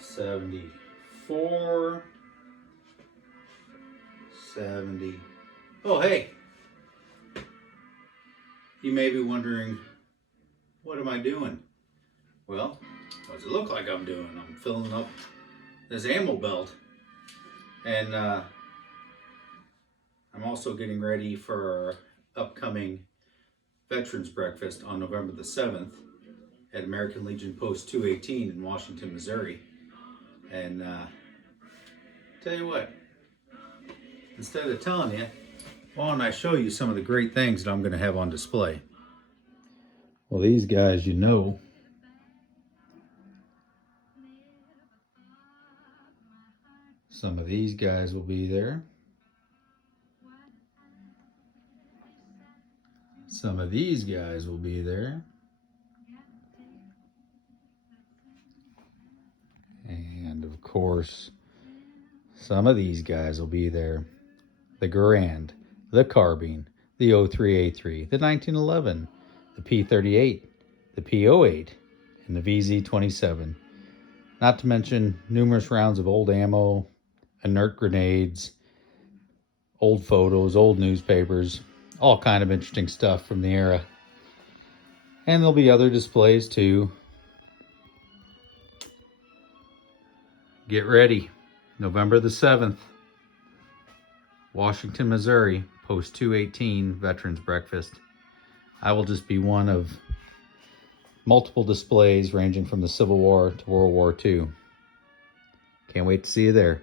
74, 70. Oh, hey. You may be wondering, what am I doing? Well, what does it look like I'm doing? I'm filling up this ammo belt. And I'm also getting ready for our upcoming Veterans Breakfast on November the 7th at American Legion Post 218 in Washington, Missouri. And tell you what, instead of telling you, why don't I show you some of the great things that I'm going to have on display? Well, these guys, you know, some of these guys will be there. Some of these guys will be there. And of course, some of these guys will be there. The Garand, the Carbine, the 03A3, the 1911, the P38, the P08, and the VZ27. Not to mention numerous rounds of old ammo, inert grenades, old photos, old newspapers, all kind of interesting stuff from the era. And there'll be other displays too. Get ready, November the 7th, Washington, Missouri, Post 218 Veterans Breakfast. I will just be one of multiple displays ranging from the Civil War to World War II. Can't wait to see you there.